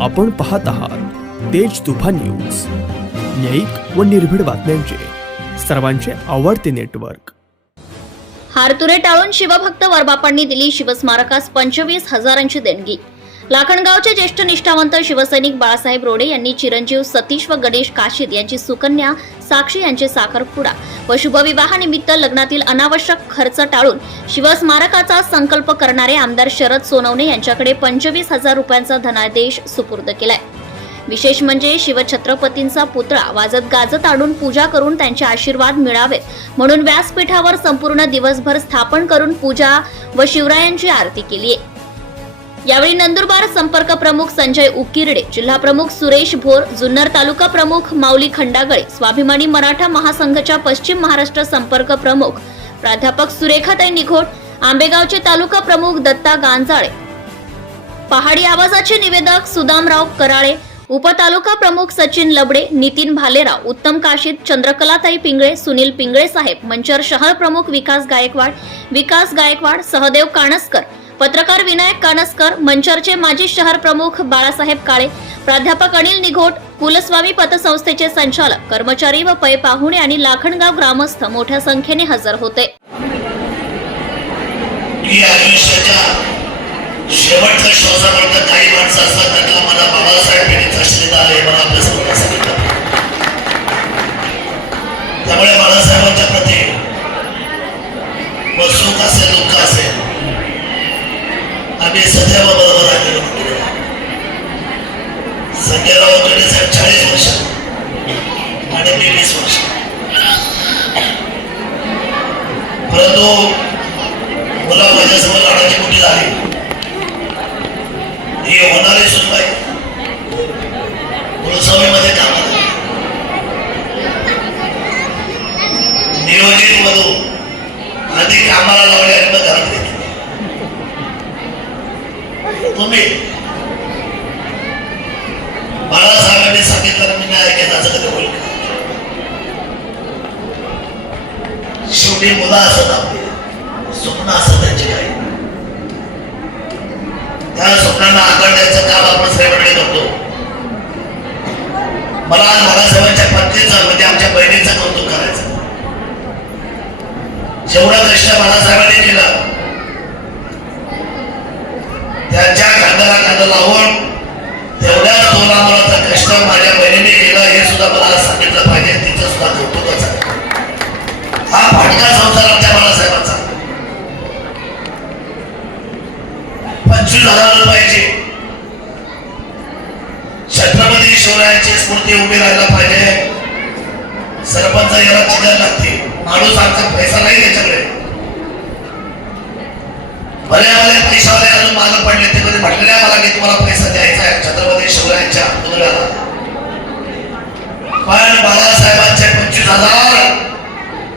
आपण पाहत आहात तेज तुफान न्यूज. न्यायिक व निर्भीड बातम्यांचे. सर्वांचे आवडते नेटवर्क. हारतुरे टाळून शिवभक्त वरबापांनी दिली शिवस्मारकास पंचवीस हजारांची देणगी. लाखणगावचे ज्येष्ठ निष्ठावंत शिवसैनिक बाळासाहेब रोडे यांनी चिरंजीव सतीश व गणेश काशीद यांची सुकन्या साक्षी यांचे साखरपुडा व शुभविवाहानिमित्त लग्नातील अनावश्यक खर्च टाळून शिवस्मारकाचा संकल्प करणारे आमदार शरद सोनवणे यांच्याकडे पंचवीस हजार रुपयांचा धनादेश सुपूर्द केलाय. विशेष म्हणजे शिवछत्रपतींचा पुतळा वाजत गाजत आणून पूजा करून त्यांचे आशीर्वाद मिळावेत म्हणून व्यासपीठावर संपूर्ण दिवसभर स्थापन करून पूजा व शिवरायांची आरती केली आहे यावेळी नंदुरबार संपर्क प्रमुख संजय उकिरडे जिल्हा प्रमुख सुरेश भोर जुन्नर तालुका प्रमुख माऊली खंडागळे स्वाभिमानी मराठा महासंघच्या पश्चिम महाराष्ट्र संपर्क प्रमुख प्राध्यापक सुरेखाताई निघोट आंबेगावचे तालुका प्रमुख दत्ता गांजाळे. पहाडी आवाजाचे निवेदक सुदामराव कराळे उपतालुका प्रमुख सचिन लबडे नितीन भालेराव उत्तम काशीद चंद्रकलाताई पिंगळे सुनील पिंगळे साहेब मंचर शहर प्रमुख विकास गायकवाड विकास गायकवाड सहदेव काणसकर पत्रकार विनायक कानसकर मंचरचे माजी शहर प्रमुख बाळासाहेब काळे प्राध्यापक अनिल निघोट कुलस्वामी पतसंस्थेचे संचालक कर्मचारी व पै पाहुणे आणि लाखणगाव ग्रामस्थ मोठ्या संख्येने हजर होते. शेवटच्या श्वासापर्यंत काही माणसं असतात मला बाबासाहेब मला आपल्यासमोर सांगितलं त्यामुळे बाळासाहेबांच्या प्रती मग सुख असेल दुःख असेल. आम्ही सदैव बरोबर राहिलेलो संजयराव चाळीस वर्ष आणि मी वीस वर्ष परंतु मुला माझ्यासमोर लाडाची मोठी झाली ही होणारी सुनबाई कुलस्वामीमध्ये कामाला नियोजित वधू आधी कामाला लावले आणि मग घरात घेतली तुम्ही बाळासाहेबांनी सांगितलं मी नाही ऐकायचं असं कधी होईल शेवटी मुलं असत आपली. स्वप्न असत त्यांची काही. त्या स्वप्नांना आकार द्यायचं काम आपण साहेबांकडे करतो. मला आज बाळासाहेबांच्या पत्नीचं म्हणजे आमच्या बहिणीचं कौतुक करायचं. जेवढा कष्ट बाळासाहेबांनी केलं त्यांच्या खांद्याला खांदा लावून तेवढ्याच तोलामुळाचं कष्ट माझ्या बहिणीने केलं हे सुद्धा मला सांगितलं पाहिजे. तिचं सुद्धा कौतुकच आहे. हा फाटका संसार आमच्या बाळासाहेबांचा. पंचवीस हजार रुपयाची छत्रपती शिवरायांची स्मृती उभी राहायला पाहिजे. सरपंच याला चिंता लागते माणूस आमचा पैसा नाही त्याच्याकडे. भले भले पैशावाले अजून मागं पडले ते कधी म्हटले नाही मला की तुम्हाला पैसा द्यायचा आहे. छत्रपती शिवरायांच्या पुतळ्याला. पण बाळासाहेबांचे पंचवीस हजार.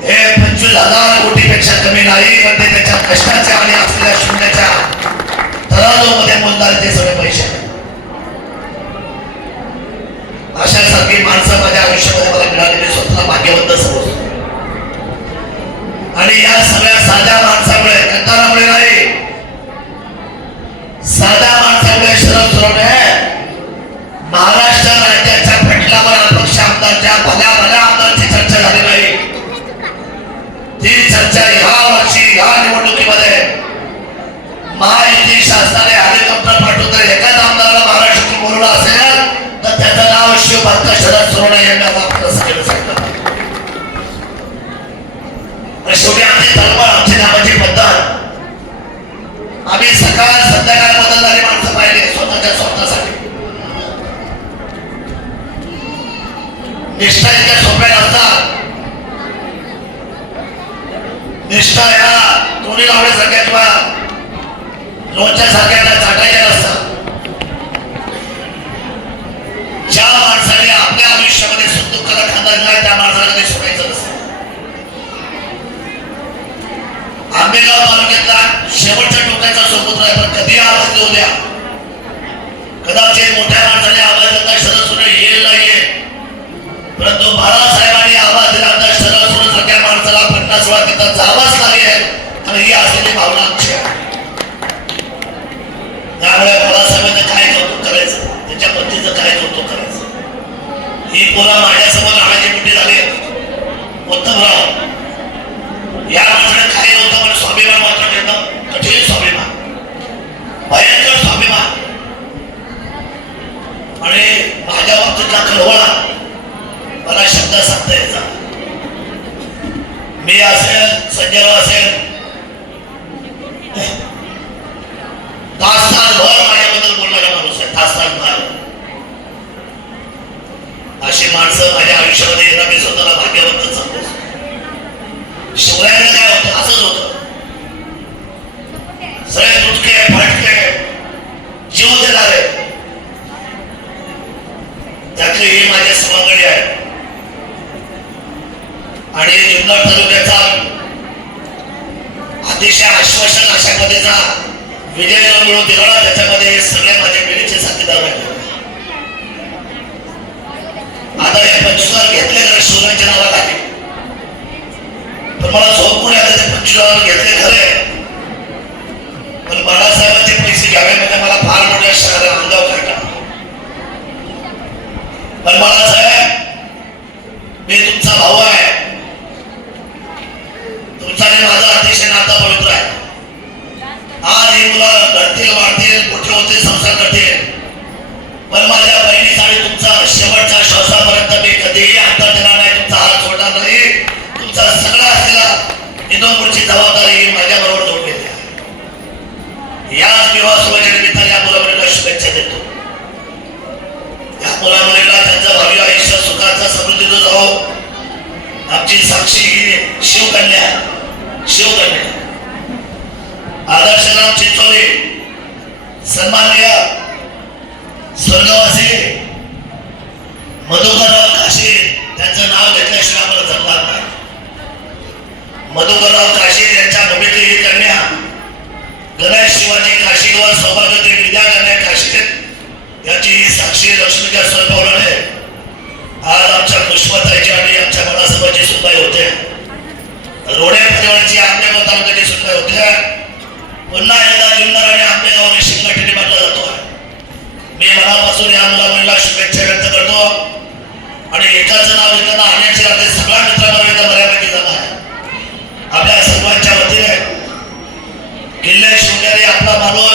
हे पंचवीस हजार कोटीपेक्षा कमी नाही. पण ते त्याच्या कष्टाच्या आणि असलेल्या शून्याच्या तराजूमध्ये मोजणारे ते सगळे पैसे अशा सारखी माणसं माझ्या आयुष्यामध्ये मला मिळाली मी स्वतःला भाग्यवंत समजतो आणि या सगळ्या साध्या माणसामुळे कंटाळामुळे साध्या माणसाकडे शरद सोडवणे महाराष्ट्र राज्याच्या पटलावर अपक्ष आमदारच्या भल्या भल्या आमदारची चर्चा झाली नाही ती चर्चा ह्या वर्षी ह्या निवडणुकीमध्ये महायुती शासनाने हेलिकॉप्टर पाठवून जर एकाच आमदाराला महाराष्ट्रातून बोलवलं असेल तर त्याचं नाव शिवभक्त शरद सोडवणे यांना आपण सगळं सांगतात शेवटी आमची धर्म आमची नावाची पद्धत सकाळ संध्याकाळ बदलणारी माणसं पाहिले स्वतःच्या स्वप्नासाठी. निष्ठा इतक्या सोप्या नसतात निष्ठा ह्या दोन्ही लावण्यासारख्या किंवा लोणच्या सारख्या चाटायच्या नसतात. ज्या माणसाने आपल्या आयुष्यामध्ये सुखदुःखाला खांदा दिला त्या माणसाला ते सोडायचं नसतं. आंबेगाव शेवटच्या टोकाचा सोबत आहे पण कधी आवाज देऊ द्या? कदाचित मोठ्या माणसाने आवाज दिला शरद येईल नाहीये. परंतु बाळासाहेबांनी आवाज दिला तर शरद सोडून सगळ्या माणसाला पन्नास वेळा तिथं जावंच लागेल आणि ही असलेली भावना आमची आहे. त्यामुळे बाळासाहेबांचं काय कौतुक करायचं? त्यांच्या पत्तीचं काय जाऊत करायचं? ही पोरा माझ्यासमोर लहानाची मोठी झाली. उत्तमराव या माणसाने काही नव्हतं पण स्वाभिमान मात्र घेतलं कठीण स्वाभिमान भयंकर स्वाभिमान आणि माझ्या बाबतीतला कळवळा मला शब्द सांगता यायचा मी असेल असेल तास तास भर माझ्याबद्दल बोलणारा माणूस आहे. तास तास भर. अशी माणसं माझ्या आयुष्यामध्ये येणं मी स्वतःला भाग्यवंत समजतो शिवरायाला काय होतं? असं होतं सगळे तुटके फटके जीव देणारे त्यातले हे माझे सवंगडी आहे आणि जुन्नर तालुक्याचा अतिशय आश्वासन अशा पद्धतीचा विजय मिळून दिला त्याच्यामध्ये हे सगळे माझे पिढीचे साथीदार आहेत. आता हे पंचवीस घेतले खरे शिवरायांच्या नावात आहे पण मला झोप कोणी आता ते पंचवीस घेतले खरे. पण बाळासाहेबांचे पैसे घ्यावे म्हणजे मला फार मोठ्या शहरात अंगाव काढला पण बाळासाहेब मी तुमचा भाऊ आहे. आणि माझा अतिशय नाता पवित्र आहे. आज ही मुलं घडतील वाढतील मोठे होते संसार करतील. पण माझ्या बहिणीसाठी तुमचा शेवटच्या श्वासापर्यंत मी कधीही अंतर देणार नाही. तुमचा हात सोडणार नाही. तुमचा सगळा असलेला इंदोपूरची जबाबदारी माझ्या बरोबर जोडलेली आहे याच विवाह सोहळ्याच्या निमित्ताने या मुलामुलीला शुभेच्छा देतो. या मुलामुलीला त्यांचं भावी आयुष्य सुखाचा समृद्धीचं जाओ आमची साक्षी ही शिवकन्या शिवकन्या आदर्शराम चिंचोली. सन्माननीय स्वर्गवासी मधुकरराव काशी त्यांचं नाव घेतल्याशिवाय आम्हाला जमणार नाही. मधुकरराव काशी यांच्या भूमीतली कन्या गणेश शिवाजी काशीवर सौभाग्यते विद्या कन्या काशी याची ही साक्षी लक्ष्मीच्या स्वयंपावलाने आज आमच्या पुष्पताईची आणि आमच्या मनासभाची सुनवाई होते. रोडे परिवाराची आंबेगाव तालुक्याची सुनवाई होते. पुन्हा एकदा जुन्नर आणि आंबेगाव आणि शिंगठीने मानला जातो. मी मनापासून या मुलामुलीला शुभेच्छा व्यक्त करतो. आणि एकाचं नाव घेताना आणण्याची राहते सगळ्या मित्रांना बऱ्यापैकी जमा आहे. आपल्या सर्वांच्या वतीने किल्ले शिवनेरी आपला माणूस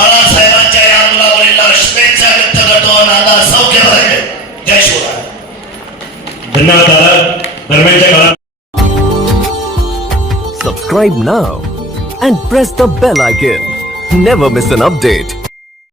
बाळासाहेबांच्या या मुलावरीला शुभेच्छा व्यक्त करतो नाना सौख्य भरे जय शिवराय धन्यवाद दादा दरम्यानच्या काळात Subscribe now and press the bell icon. Never miss an update.